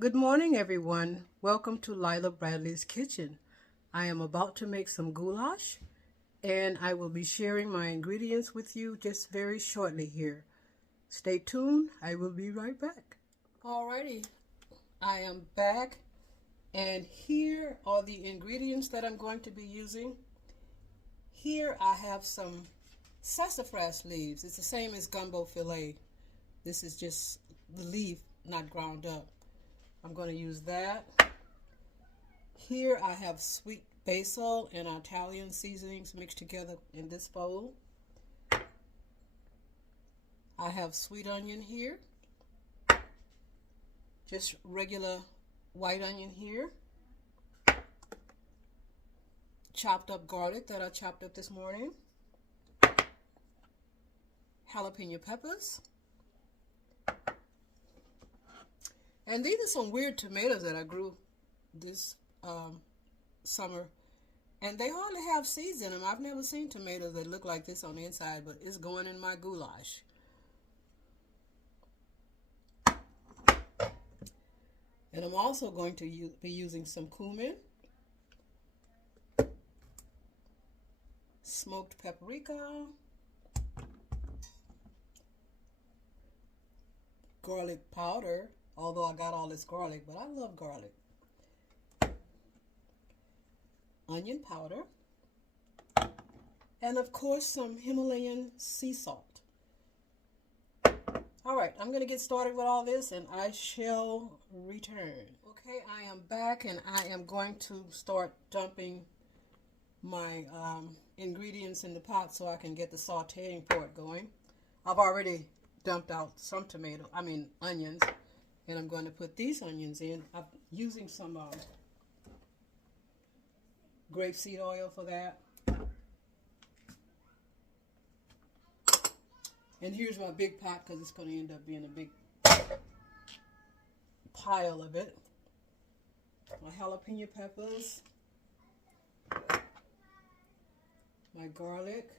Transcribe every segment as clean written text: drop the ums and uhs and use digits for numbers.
Good morning, everyone. Welcome to Lila Bradley's Kitchen. I am about to make some goulash, and I will be sharing my ingredients with you just very shortly here. Stay tuned. I will be right back. Alrighty, I am back, and here are the ingredients that I'm going to be using. Here I have some sassafras leaves. It's the same as gumbo filet. This is just the leaf, not ground up. I'm going to use that. Here I have sweet basil and Italian seasonings mixed together in this bowl. I have sweet onion here. Just regular white onion here. Chopped up garlic that I chopped up this morning. Jalapeno peppers. And these are some weird tomatoes that I grew this summer. And they hardly have seeds in them. I've never seen tomatoes that look like this on the inside, but it's going in my goulash. And I'm also going to be using some cumin, smoked paprika, garlic powder, although I got all this garlic, but I love garlic. Onion powder, and of course some Himalayan sea salt. Alright, I'm going to get started with all this and I shall return. Okay, I am back and I am going to start dumping my ingredients in the pot so I can get the sauteing part going. I've already dumped out some onions, and I'm going to put these onions in. I'm using some grapeseed oil for that. And here's my big pot because it's going to end up being a big pile of it. My jalapeno peppers, my garlic,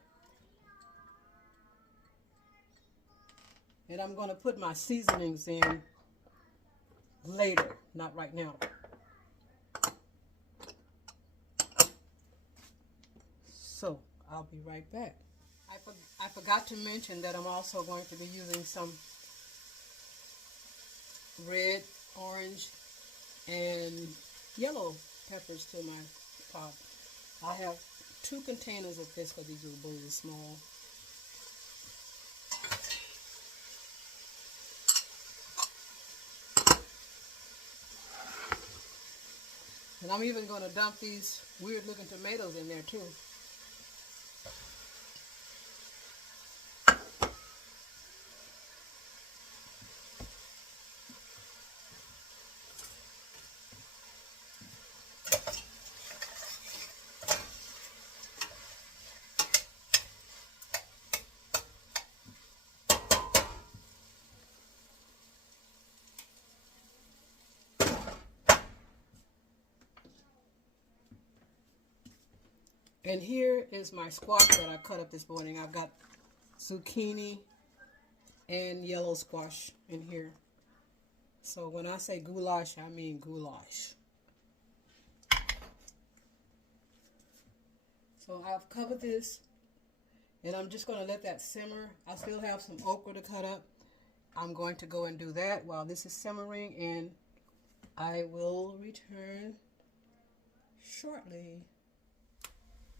and I'm going to put my seasonings in later, not right now. So I'll be right back. I forgot to mention that I'm also going to be using some red, orange, and yellow peppers to my pot. I have 2 containers of this because these are really small. And I'm even going to dump these weird looking tomatoes in there too. And here is my squash that I cut up this morning. I've got zucchini and yellow squash in here. So when I say goulash, I mean goulash. So I've covered this, and I'm just going to let that simmer. I still have some okra to cut up. I'm going to go and do that while this is simmering, and I will return shortly.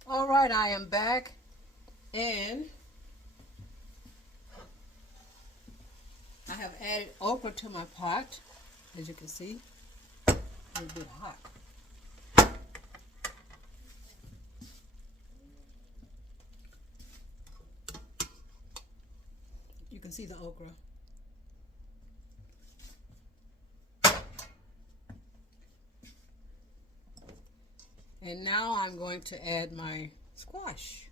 Alright, I am back, and I have added okra to my pot, as you can see. A little bit hot. You can see the okra. And now I'm going to add my squash.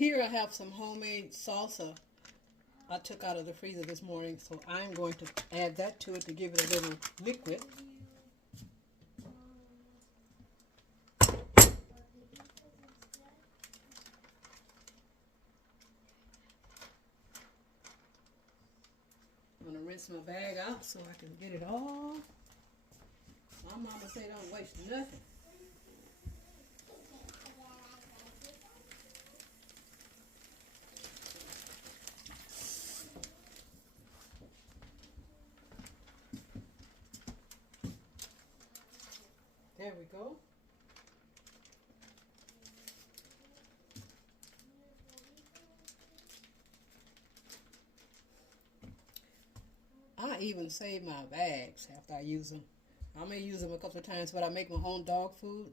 Here I have some homemade salsa I took out of the freezer this morning, so I'm going to add that to it to give it a little liquid. I'm going to rinse my bag out so I can get it all. My mama say don't waste nothing. There we go. I even save my bags after I use them. I may use them a couple of times, but I make my own dog food.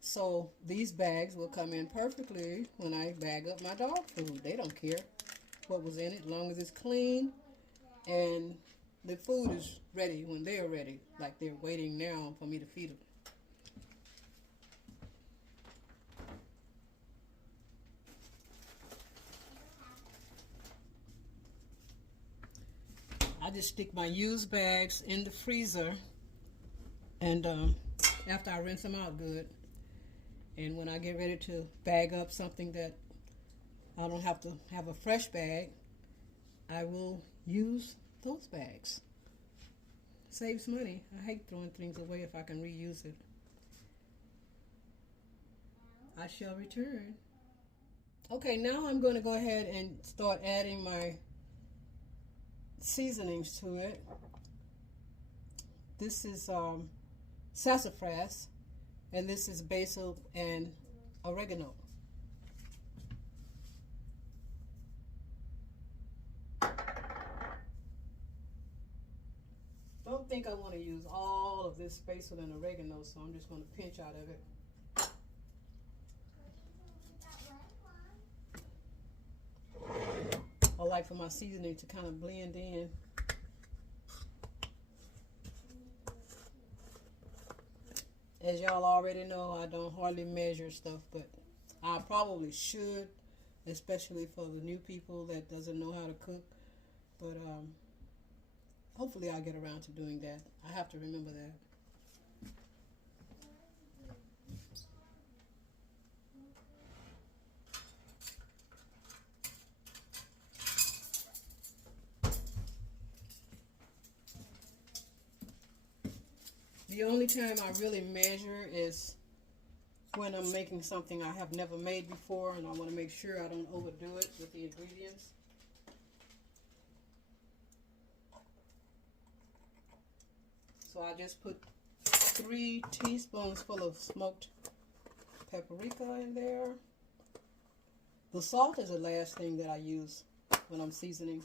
So these bags will come in perfectly when I bag up my dog food. They don't care what was in it, as long as it's clean and the food is ready when they're ready, like they're waiting now for me to feed them. I just stick my used bags in the freezer, and after I rinse them out good, and when I get ready to bag up something that I don't have to have a fresh bag, I will use those bags. Saves money. I hate throwing things away if I can reuse it. I shall return. Okay, now I'm going to go ahead and start adding my seasonings to it. This is sassafras, and this is basil and oregano. Don't think I want to use all of this basil and oregano, so I'm just going to pinch out of it. I like for my seasoning to kind of blend in. As y'all already know, I don't hardly measure stuff, but I probably should, especially for the new people that doesn't know how to cook. But hopefully I'll get around to doing that. I have to remember that. The only time I really measure is when I'm making something I have never made before, and I want to make sure I don't overdo it with the ingredients. So I just put 3 teaspoons full of smoked paprika in there. The salt is the last thing that I use when I'm seasoning.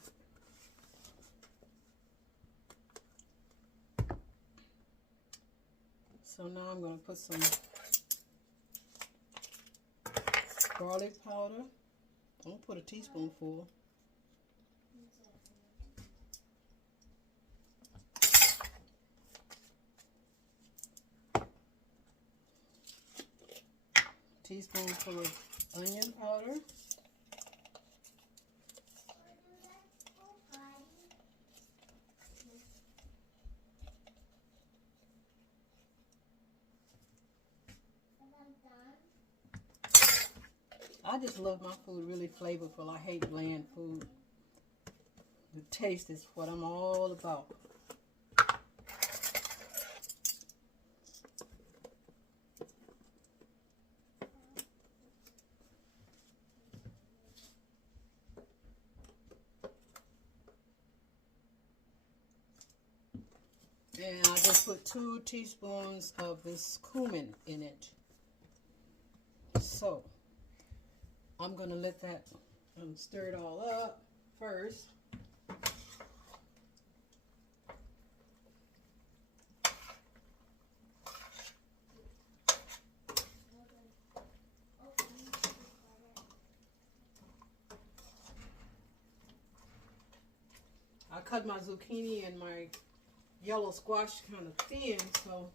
So now I'm going to put some garlic powder. I'm going to put a teaspoonful. Teaspoonful of onion powder. I just love my food really flavorful. I hate bland food. The taste is what I'm all about. And I just put 2 teaspoons of this cumin in it. So I'm going to let that stir it all up first. I cut my zucchini and my yellow squash kind of thin, so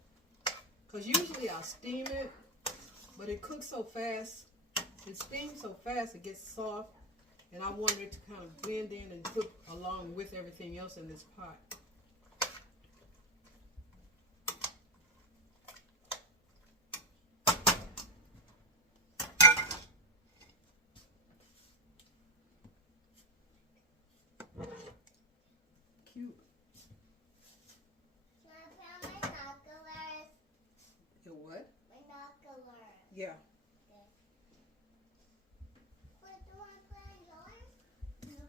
because usually I steam it, but it cooks so fast It steams so fast it gets soft, and I wanted it to kind of blend in and cook along with everything else in this pot. Cute. I found my binoculars. Your what? Binoculars. Yeah. Okay. What, do you want to play yours?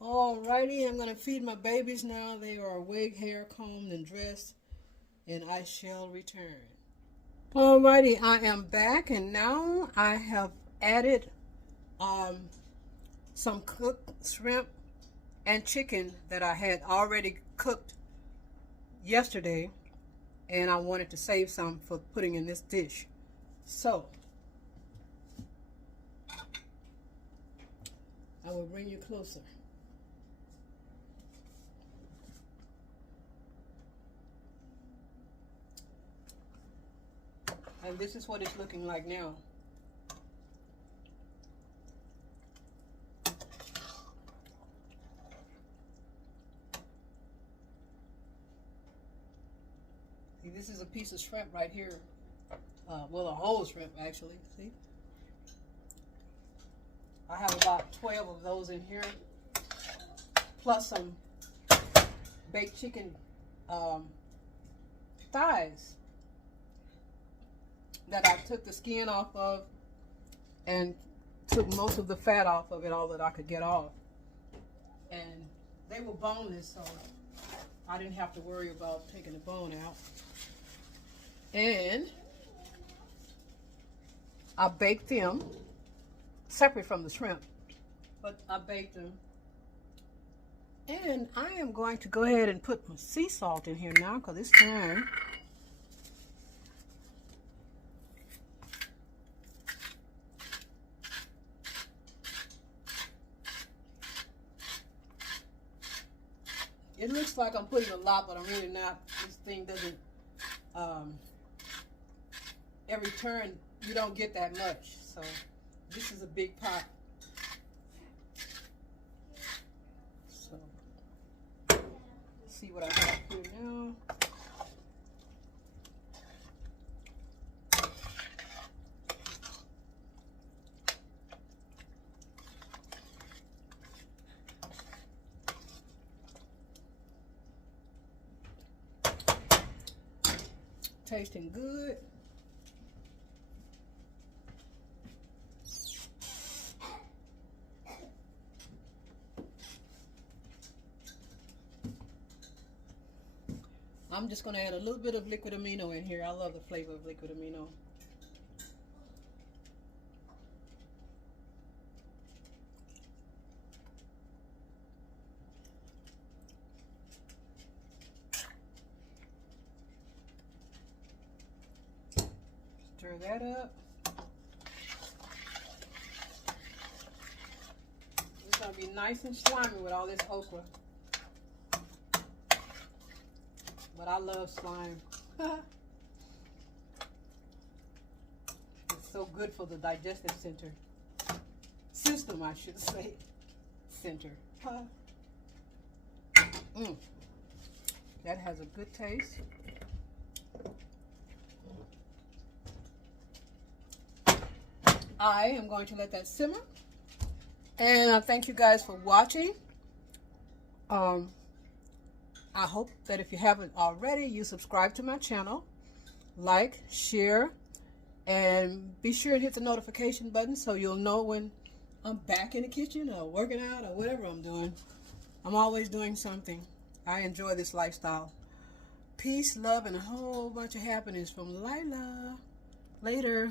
Alrighty, I'm gonna feed my babies now. They are awake, hair combed and dressed, and I shall return. Alrighty, I am back, and now I have added some cooked shrimp and chicken that I had already cooked yesterday, and I wanted to save some for putting in this dish. So I will bring you closer. And this is what it's looking like now. See, this is a piece of shrimp right here. Well, a whole shrimp actually. See? I have about 12 of those in here, plus some baked chicken thighs that I took the skin off of and took most of the fat off of it, all that I could get off. And they were boneless, so I didn't have to worry about taking the bone out. And I baked them separate from the shrimp, but I baked them. And I am going to go ahead and put my sea salt in here now, because it's time. It looks like I'm putting a lot, but I'm really not. This thing doesn't, every turn you don't get that much. So this is a big pot. So let's see what I have here now. Tasting good. I'm just going to add a little bit of liquid amino in here. I love the flavor of liquid amino. Stir that up. It's going to be nice and slimy with all this okra. But I love slime. It's so good for the digestive system, I should say. Center. That has a good taste. I am going to let that simmer. And I thank you guys for watching. I hope that if you haven't already, you subscribe to my channel, like, share, and be sure and hit the notification button so you'll know when I'm back in the kitchen or working out or whatever I'm doing. I'm always doing something. I enjoy this lifestyle. Peace, love, and a whole bunch of happiness from Lila. Later.